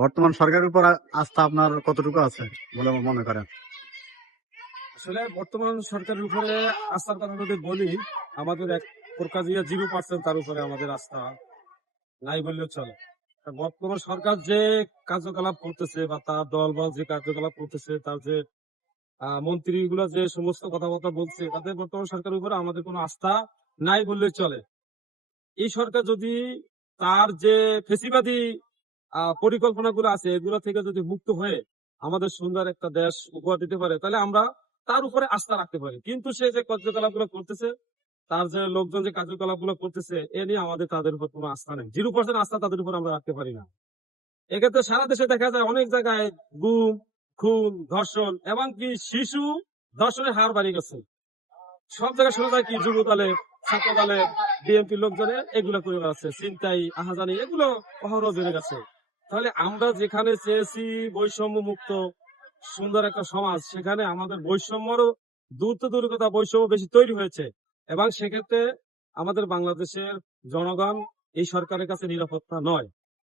বর্তমান সরকারের উপর আস্থা আপনার কতটুকু আছে বলে মনে করেন? আসলে বর্তমান সরকারের উপরে আস্থার কথা যদি বলি, আমাদের এক প্রকার 0% তার উপরে আমাদের আস্থা নাই বললেও চলে। বর্তমান সরকার যে কার্যকলাপ করতেছে বা তার দলবল যে কার্যকলাপ করতেছে, তার যে মন্ত্রীগুলো যে সমস্ত কথাবার্তা বলছে, তাদের বর্তমান সরকারের উপরে আমাদের কোনো আস্থা নাই বললেই চলে। এই সরকার যদি তার যে ফেসিবাদী পরিকল্পনাগুলো আছে এগুলো থেকে যদি মুক্ত হয়ে আমাদের সুন্দর একটা দেশ উপহার দিতে পারে, তাহলে আমরা তার উপরে আস্থা রাখতে পারি। কিন্তু সে যে কার্যকলাপগুলো করতেছে, তার যে লোকজন যে কার্যকলাপগুলো করতেছে, এ নিয়ে আমাদের তাদের উপর কোনো আস্থা নেই। 0% আস্থা তাদের উপর আমরা রাখতে পারি না। এক্ষেত্রে সারা দেশে দেখা যায় অনেক জায়গায় গুম, খুন, ধর্ষণ এবং কি শিশু ধর্ষণের হার বাড়িয়ে গেছে। সব জায়গায় শোনা যায় কি যুব দলে, ছাত্র দলে, বিএনপি লোকজনে এগুলো করে বেড়াচ্ছে, ছিনতাই, আহাজানি, এগুলো অহরহ বেড়ে গেছে। তাহলে আমরা যেখানে চেয়েছি বৈষম্য মুক্ত সুন্দর একটা সমাজ, সেখানে আমাদের বৈষম্যরও দূর তো দূর কথা, বৈষম্য বেশি তৈরি হয়েছে। এবং সেক্ষেত্রে আমাদের বাংলাদেশের জনগণ এই সরকারের কাছে নিরাপত্তা নয়।